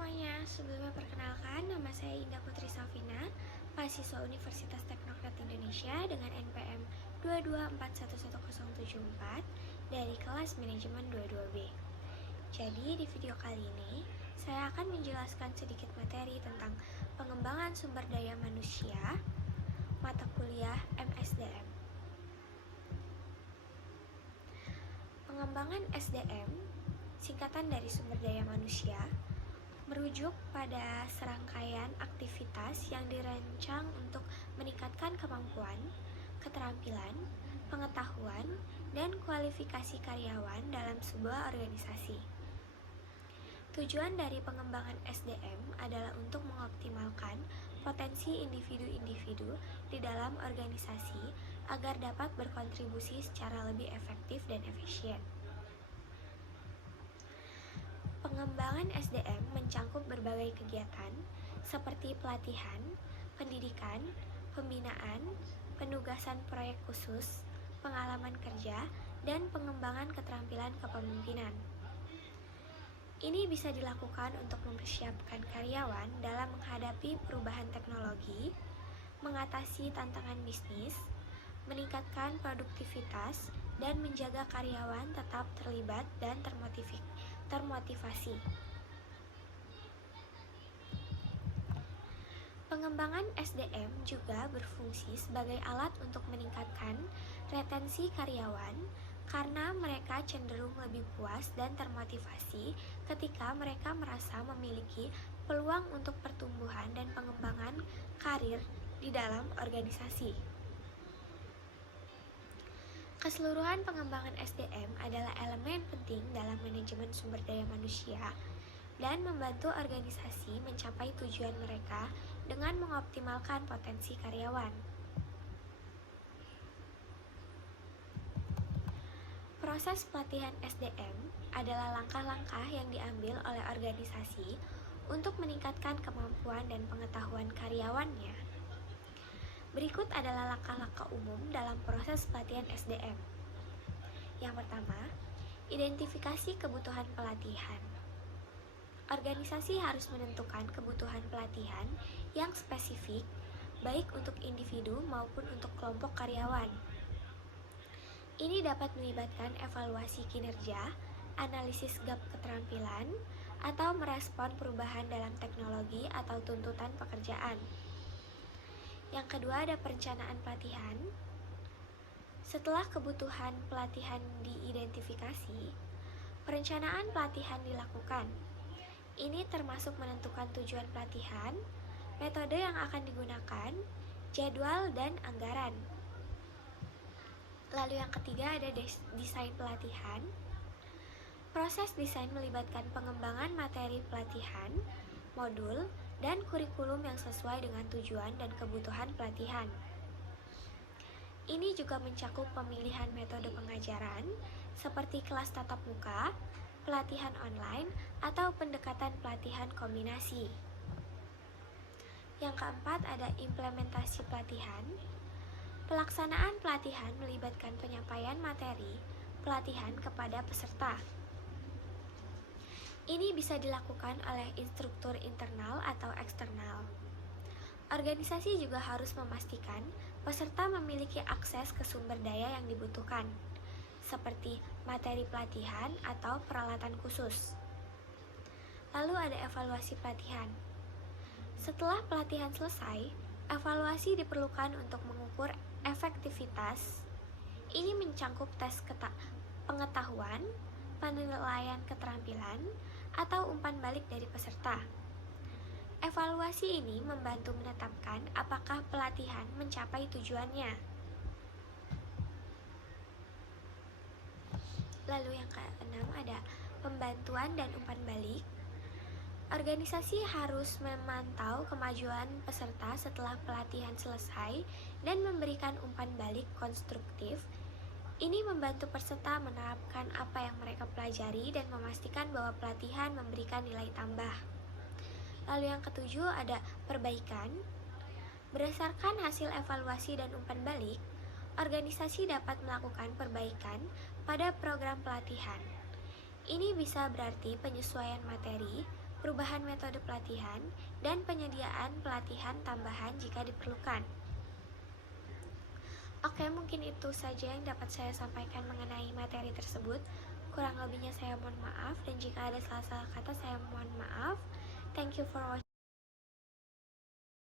semuanya, sebelumnya perkenalkan nama saya Indah Putri Safina, mahasiswa Universitas Teknokrat Indonesia dengan NPM 224111074 dari kelas manajemen 22B. Jadi di video kali ini, saya akan menjelaskan sedikit materi tentang pengembangan sumber daya manusia, mata kuliah MSDM. Pengembangan SDM, singkatan dari sumber daya manusia, merujuk pada serangkaian aktivitas yang dirancang untuk meningkatkan kemampuan, keterampilan, pengetahuan, dan kualifikasi karyawan dalam sebuah organisasi. Tujuan dari pengembangan SDM adalah untuk mengoptimalkan potensi individu-individu di dalam organisasi agar dapat berkontribusi secara lebih efektif dan efisien. Pengembangan SDM mencangkup berbagai kegiatan seperti pelatihan, pendidikan, pembinaan, penugasan proyek khusus, pengalaman kerja, dan pengembangan keterampilan kepemimpinan. Ini bisa dilakukan untuk mempersiapkan karyawan dalam menghadapi perubahan teknologi, mengatasi tantangan bisnis, meningkatkan produktivitas, dan menjaga karyawan tetap terlibat dan termotivasi. Pengembangan SDM juga berfungsi sebagai alat untuk meningkatkan retensi karyawan karena mereka cenderung lebih puas dan termotivasi ketika mereka merasa memiliki peluang untuk pertumbuhan dan pengembangan karir di dalam organisasi. Keseluruhan pengembangan SDM adalah elemen penting dalam manajemen sumber daya manusia dan membantu organisasi mencapai tujuan mereka dengan mengoptimalkan potensi karyawan. Proses pelatihan SDM adalah langkah-langkah yang diambil oleh organisasi untuk meningkatkan kemampuan dan pengetahuan karyawannya. Berikut adalah langkah-langkah umum dalam proses pelatihan SDM. Yang pertama, identifikasi kebutuhan pelatihan. Organisasi harus menentukan kebutuhan pelatihan yang spesifik, baik untuk individu maupun untuk kelompok karyawan. Ini dapat melibatkan evaluasi kinerja, analisis gap keterampilan, atau merespon perubahan dalam teknologi atau tuntutan pekerjaan. Yang kedua ada perencanaan pelatihan. Setelah kebutuhan pelatihan diidentifikasi, perencanaan pelatihan dilakukan. Ini termasuk menentukan tujuan pelatihan, metode yang akan digunakan, jadwal, dan anggaran. Lalu yang ketiga ada desain pelatihan. Proses desain melibatkan pengembangan materi pelatihan, modul, dan kurikulum yang sesuai dengan tujuan dan kebutuhan pelatihan. Ini juga mencakup pemilihan metode pengajaran seperti kelas tatap muka, pelatihan online, atau pendekatan pelatihan kombinasi. Yang keempat ada implementasi pelatihan. Pelaksanaan pelatihan melibatkan penyampaian materi pelatihan kepada peserta. Ini bisa dilakukan oleh instruktur internal atau eksternal. Organisasi juga harus memastikan peserta memiliki akses ke sumber daya yang dibutuhkan, seperti materi pelatihan atau peralatan khusus. Lalu ada evaluasi pelatihan. Setelah pelatihan selesai, evaluasi diperlukan untuk mengukur efektivitas. Ini mencangkup tes pengetahuan, penilaian keterampilan, atau umpan balik dari peserta. Evaluasi ini membantu menetapkan apakah pelatihan mencapai tujuannya. Lalu yang keenam ada pembantuan dan umpan balik. Organisasi harus memantau kemajuan peserta setelah pelatihan selesai dan memberikan umpan balik konstruktif. Ini membantu peserta menerapkan apa yang mereka pelajari dan memastikan bahwa pelatihan memberikan nilai tambah. Lalu yang ketujuh ada perbaikan. Berdasarkan hasil evaluasi dan umpan balik, organisasi dapat melakukan perbaikan pada program pelatihan. Ini bisa berarti penyesuaian materi, perubahan metode pelatihan, dan penyediaan pelatihan tambahan jika diperlukan. Oke, mungkin itu saja yang dapat saya sampaikan mengenai materi tersebut. Kurang lebihnya saya mohon maaf, dan jika ada salah-salah kata saya mohon maaf. Thank you for watching.